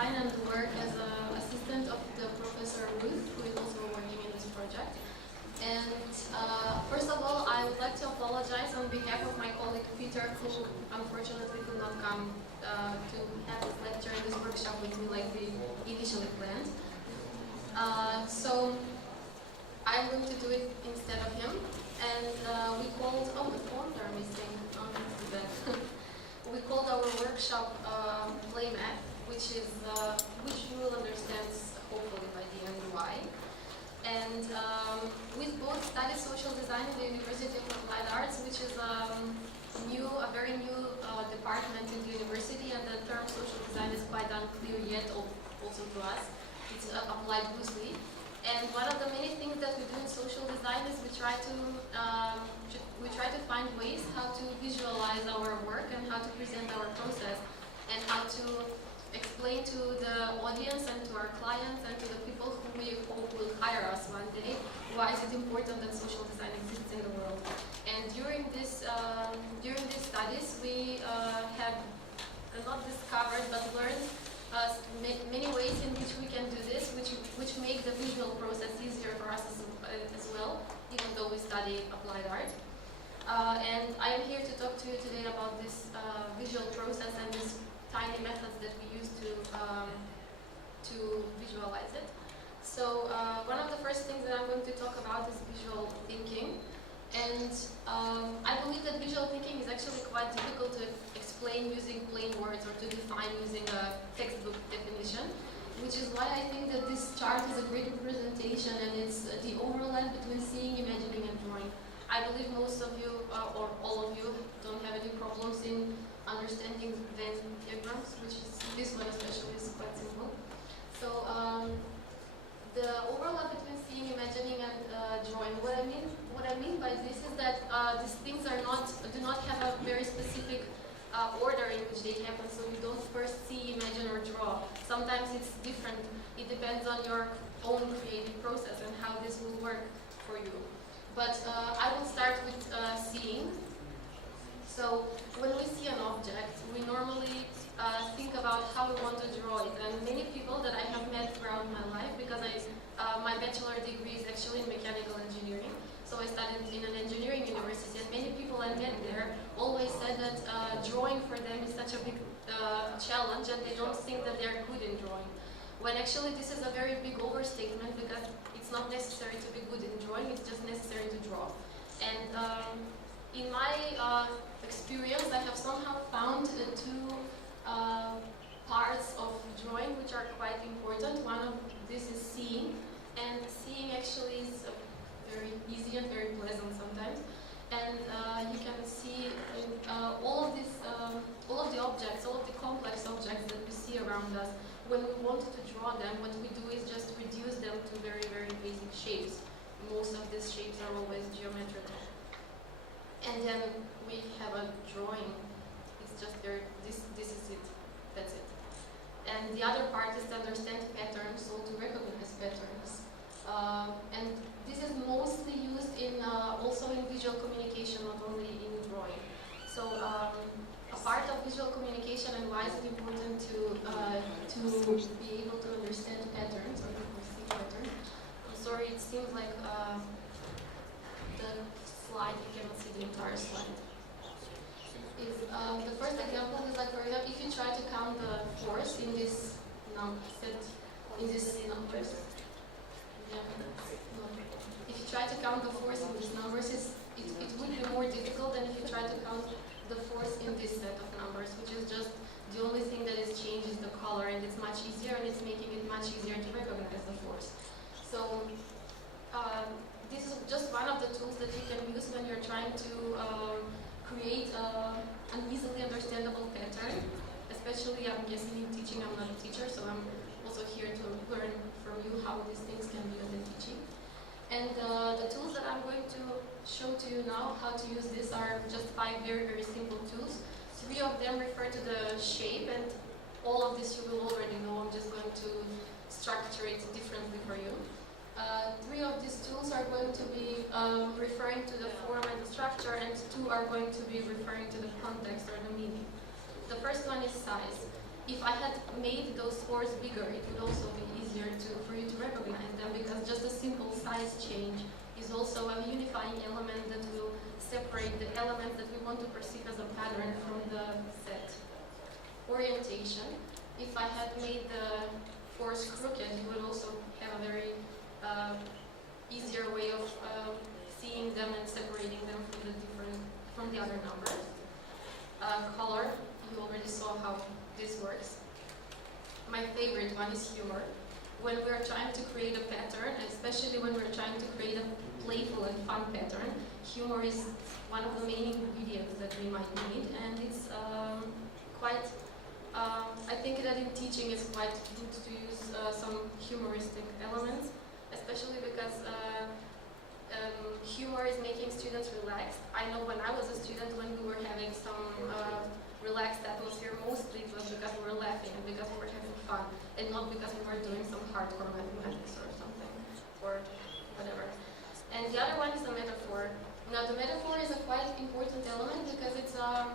design and work as an assistant of the Professor Ruth, who is also working in this project. And first of all, I would like to apologize on behalf of my colleague Peter, who unfortunately could not come to have this lecture and this workshop with me like we initially planned. So I'm going to do it instead of him. And we called, oh, the forms are missing. We called our workshop PlayMath, which you will understand hopefully by the end why. And we both studied social design in the University of Applied Arts, which is a very new department in the university, and the term social design is quite unclear yet, also to us. It's applied loosely. And one of the many things that we do in social design is we try to find ways how to visualize our work and how to present our process and how to explain to the audience and to our clients and to the people who we hope will hire us one day why is it important that social design exists in the world. And during these studies we have not discovered but learned many ways in which we can do this, which make the visual process easier for us as well, even though we study applied art. And I am here to talk to you today about this visual process and these tiny methods that we use to visualize it. So one of the first things that I'm going to talk about is visual thinking. And I believe that visual thinking is actually quite difficult to explain using plain words or to define using a textbook definition, which is why I think that this chart is a great representation and it's the overlap between seeing, imagining, and drawing. I believe most of you, or all of you, don't have any problems in understanding Venn diagrams, which is this one especially is quite simple. So the overlap between seeing, imagining, and drawing. What I mean by this is that these things do not have a very specific order in which they happen. So you don't first see, imagine, or draw. Sometimes it's different. It depends on your own creative process and how this will work for you. But I will start with seeing. So when we see an object, we normally think about how we want to draw it. And many people that I have met throughout my life, because my bachelor degree is actually in mechanical engineering, so I studied in an engineering university, and many people I met there always said that drawing for them is such a big challenge, and they don't think that they're good in drawing. When actually this is a very big overstatement, because it's not necessary to be good in drawing, it's just necessary to draw. And in my experience, I have somehow found two parts of drawing which are quite important. One of this is seeing, and seeing actually is very easy and very pleasant sometimes. And you can see all of the objects, all of the complex objects that we see around us. When we wanted to draw them, what we do is just reduce them to very, very basic shapes. Most of these shapes are always geometrical. And then we have a drawing. It's just very, this is it. That's it. And the other part is to understand patterns, so to recognize patterns. And this is mostly used in also in visual communication, not only in drawing. So a part of visual communication and why is it important to be able to understand patterns or to see patterns. I'm sorry, it seems like the slide, you cannot see the entire slide. Is the first example is like, for example, if you try to count the force in this numbers. If you try to count the force in these numbers, it would be more difficult than if you try to count the force in this set of numbers, which is just the only thing that is changed is the color, and it's much easier, and it's making it much easier to recognize the force. So this is just one of the tools that you can use when you're trying to create an easily understandable pattern. Especially, I'm guessing in teaching, I'm not a teacher, so I'm also here to learn from you how these things can be used in teaching. And the tools that I'm going to show to you now, how to use this, are just 5 very, very simple tools. 3 of them refer to the shape, and all of this you will already know. I'm just going to structure it differently for you. 3 of these tools are going to be referring to the form and the structure, and 2 are going to be referring to the context or the meaning. The first one is size. if I had made those scores bigger, it would also be easier for you to recognize them, because just a simple size change is also a unifying element that will separate the elements that we want to perceive as a pattern from the set. Orientation. If I had made the force crooked, you would also have a very easier way of seeing them and separating them from the other numbers. Color. You already saw how this works. My favorite one is humor. When we're trying to create a pattern, especially when we're trying to create a playful and fun pattern, humor is one of the main ingredients that we might need, and it's quite, I think that in teaching it's quite good to use some humoristic elements, especially because humor is making students relaxed. I know when I was a student, when we were having some relaxed atmosphere, mostly it was because we were laughing and because we were having fun, and not because we were doing some hardcore mathematics or something, or whatever. And the other one is the metaphor. Now the metaphor is a quite important element because it's a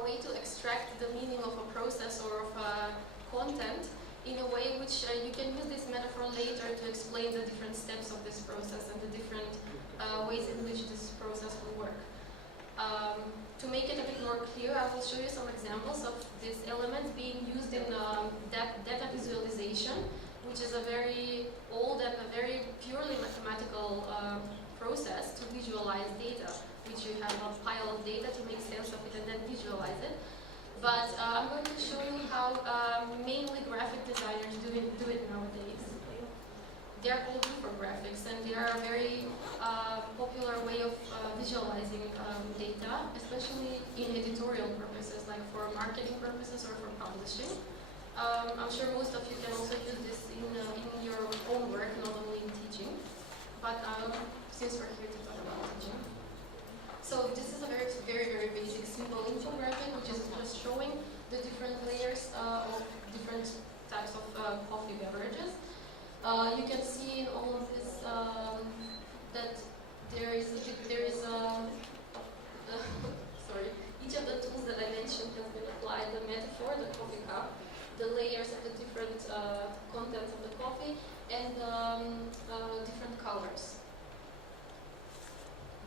way to extract the meaning of a process or of a content in a way which you can use this metaphor later to explain the different steps of this process and the different ways in which this process will work. To make it a bit more clear, I will show you some examples of this element being used in data visualization, which is a very old and a very purely mathematical process to visualize data, which you have a pile of data to make sense of it and then visualize it. But I'm going to show you how mainly graphic designers do it nowadays. They are called infographics, and they are a very popular way of visualizing data, especially in editorial purposes, like for marketing purposes or for publishing. I'm sure most of you can also use this in your own work, not only in teaching, but since we're here to talk about teaching. So this is a very, very, very basic, simple infographic, which is just showing the different layers of different types of coffee beverages. You can see in all of this that there is sorry, each of the tools that I mentioned has been applied. The metaphor, the coffee cup, the layers of the different contents of the coffee, and different colors.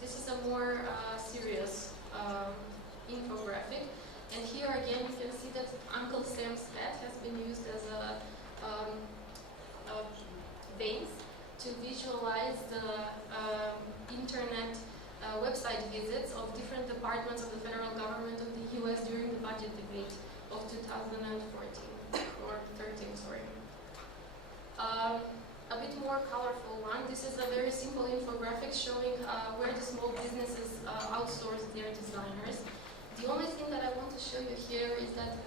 This is a more serious infographic, and here again you can see that Uncle Sam's hat has been used as a base to visualize the internet website visits of different departments of the federal government of the US during the budget debate of 2014 or 13, sorry. A bit more colorful one. This is a very simple infographic showing where the small businesses outsource their designers. The only thing that I want to show you here is that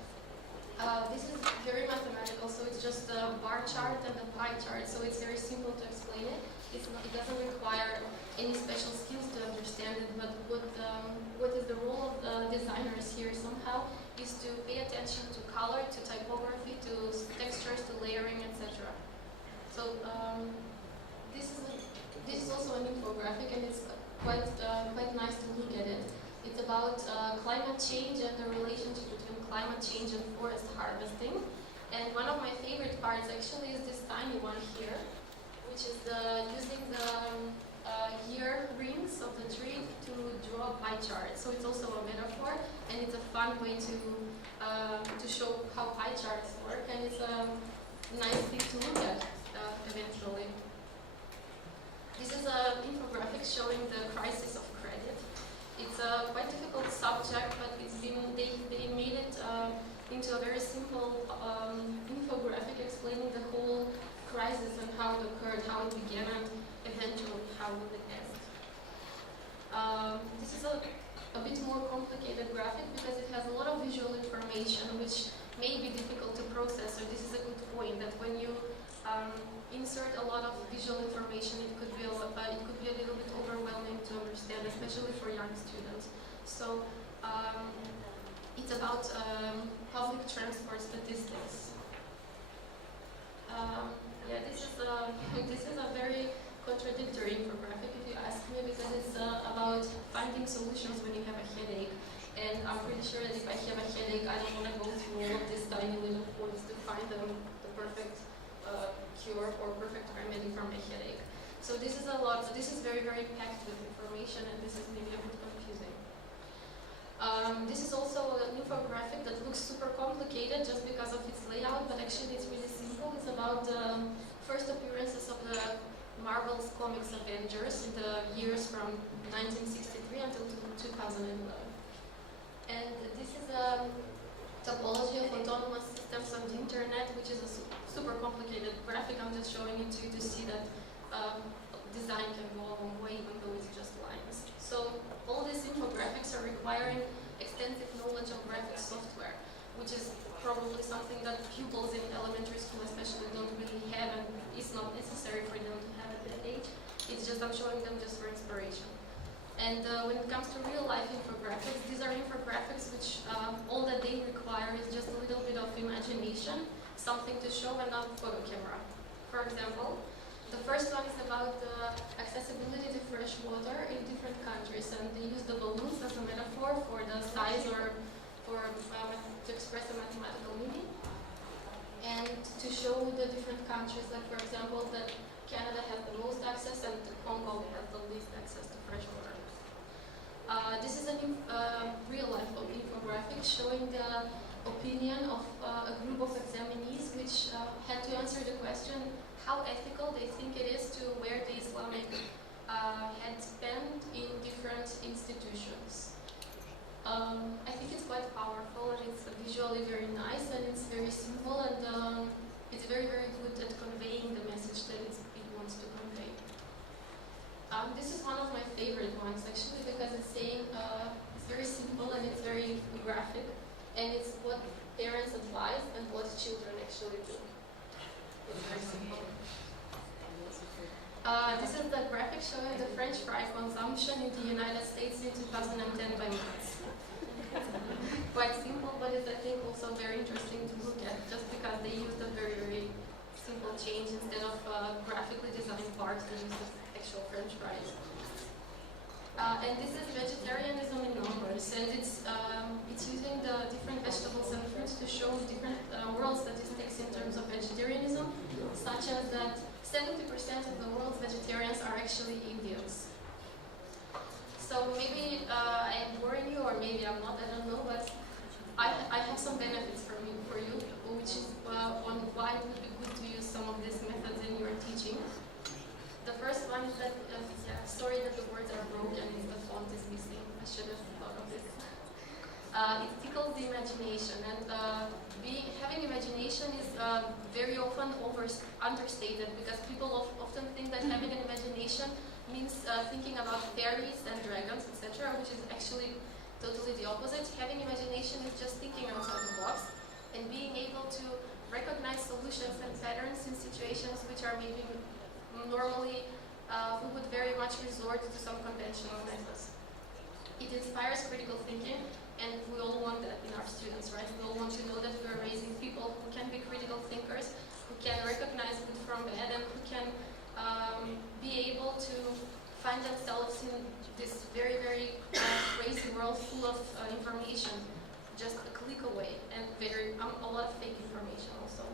this is very mathematical, so it's just a bar chart and a pie chart, so it's very simple to explain it. It doesn't require any special skills to understand it, but what is the role of the designers here somehow is to pay attention to color, to typography, to textures, to layering, etc. So this is also an infographic, and it's quite nice to look at it. It's about climate change and the relationship between climate change and forest harvesting. And one of my favorite parts actually is this tiny one here, which is using the year rings of the tree to draw a pie chart. So it's also a metaphor, and it's a fun way to show how pie charts work, and it's a nice thing to look at eventually. This is an infographic showing the crisis of credit. It's a quite difficult subject, but they made it into a very simple infographic explaining the whole crisis and how it occurred, how it began, and eventually how will it end. This is a bit more complicated graphic because it has a lot of visual information which may be difficult to process. So this is a good point that when you insert a lot of visual information, it could be a little bit overwhelming to understand, especially for young students. So it's about public transport statistics. This is a very contradictory infographic, if you ask me, because it's about finding solutions when you have a headache. And I'm pretty sure that if I have a headache, I don't want to go through all of these tiny little points to find the perfect cure or perfect remedy for my headache. So this is a lot. This is very, very packed with information, and this is maybe a bit confusing. This is also an infographic that looks super complicated just because of its layout, but actually it's really simple. It's about the first appearances of the Marvel's Comics Avengers in the years from 1963 until 2011. And this is a topology of autonomous systems on the internet, which is a super complicated graphic. I'm just showing it to you to see that design can go a long way even though it's just lines. So all these infographics are requiring extensive knowledge of graphic software, which is probably something that pupils in elementary school especially don't really have, and it's not necessary for them to have at that age. It's just I'm showing them just for inspiration. And when it comes to real life infographics, these are infographics which all that they require is just a little bit of imagination, something to show, and a photo camera. For example, the first one is about the accessibility to fresh water in different countries, and they use the balloons as a metaphor for the size or for to express a mathematical meaning, and to show the different countries, like for example that Canada has the most access and Congo has the least access to fresh water. This is a real-life infographic showing the opinion of a group of examinees which had to answer the question how ethical they think it is to wear the Islamic headband in different institutions. I think it's quite powerful, and it's visually very nice, and it's very simple, and it's very, very good at conveying the message that it wants to convey. This is one of my favorite ones actually, because it's saying it's very simple and it's very graphic, and it's what parents advise and what children actually do. It's very simple. This is the graphic showing the French fry consumption in the United States in 2010 by months. Quite simple, but it's I think also very interesting to look at, just because they used a very, very simple change instead of graphically designed parts that use the actual French fries. And this is vegetarianism in numbers, and it's using the different vegetables and fruits to show different world statistics in terms of vegetarianism, such as that 70% of the world's vegetarians are actually Indians. So maybe I am boring you, or maybe I'm not, I don't know, but I have some benefits for you, which is on why it would be good to use some of these methods in your teaching. The first one is that, sorry that the words are broken and the font is missing. I should have thought of this. It tickles the imagination, and having imagination is very often understated, because people often think that having an imagination means thinking about fairies and dragons, etc., which is actually totally the opposite. Having imagination is just thinking outside the box and being able to recognize solutions and patterns in situations which are maybe normally we would very much resort to some conventional methods. It inspires critical thinking, and we all want that in our students, right? We all want to know that we are raising people who can be critical thinkers, who can recognize good from bad, and who can be able to find themselves in this very, very crazy world full of information, just a click away, and a lot of fake information also.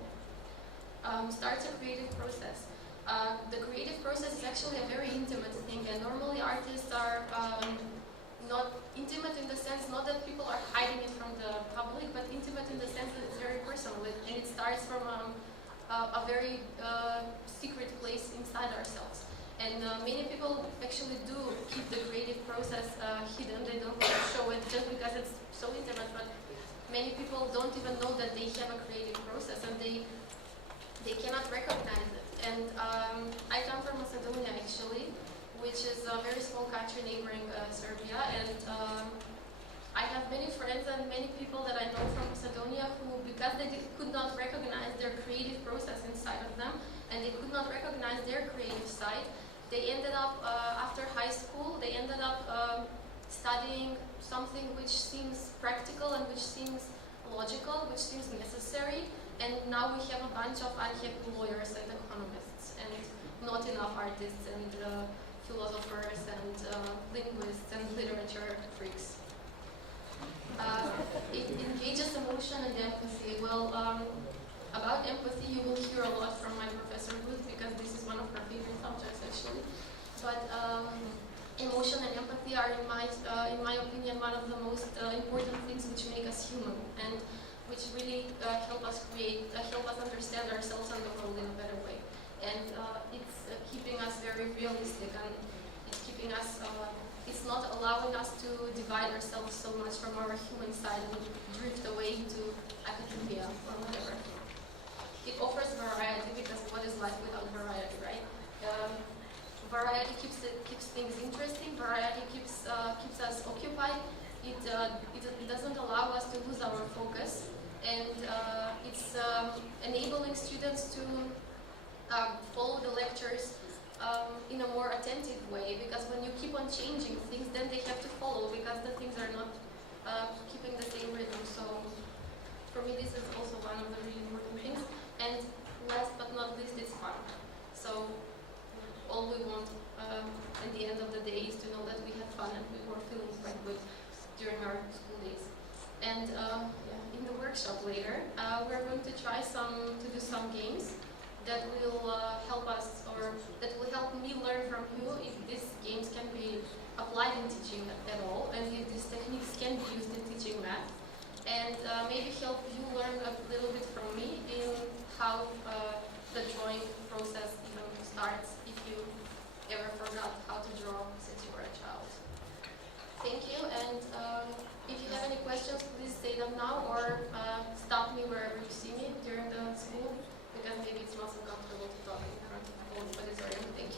Starts a creative process. The creative process is actually a very intimate thing, and normally artists are not intimate in the sense, not that people are hiding it from the public, but intimate in the sense that it's very personal, and it starts from a very secret place inside ourselves. And many people actually do keep the creative process hidden. They don't want to show it just because it's so intimate, but many people don't even know that they have a creative process, and they cannot recognize it. And I come from Macedonia actually, which is a very small country neighboring Serbia, and I have many friends and many people that I know from Macedonia who, because they could not recognize their creative process inside of them, and they could not recognize their creative side, they ended up, after high school, they ended up studying something which seems practical and which seems logical, which seems necessary, and now we have a bunch of unhappy lawyers and economists, and not enough artists and philosophers and linguists and literature freaks. emotion and empathy. Well, about empathy, you will hear a lot from my professor Ruth because this is one of her favorite subjects actually. But emotion and empathy are, in my opinion, one of the most important things which make us human and which really help us understand ourselves and the world in a better way. And it's keeping us very realistic, and it's keeping us. It's not allowing us to divide ourselves so much from our human side and drift away into academia or whatever. It offers variety because what is life without variety, right? Variety keeps things interesting. Variety keeps us occupied. It doesn't allow us to lose our focus, and it's enabling students to follow the lectures in a more attentive way, because when you keep on changing things, then they have to follow because the things are not keeping the same rhythm. So for me, this is also one of the really important things. And last but not least, it's fun. So all we want at the end of the day is to know that we had fun and we were feeling quite good during our school days. And in the workshop later, we're going to try to do some games that will help us, or that will help me learn from you if these games can be applied in teaching at all, and if these techniques can be used in teaching math, and maybe help you learn a little bit from me in how the drawing process even starts if you ever forgot how to draw since you were a child. Thank you, and if you have any questions, please say them now, or stop me wherever you see me during the school, because maybe it's not so comfortable to talk in front of everybody. Sorry, thank you.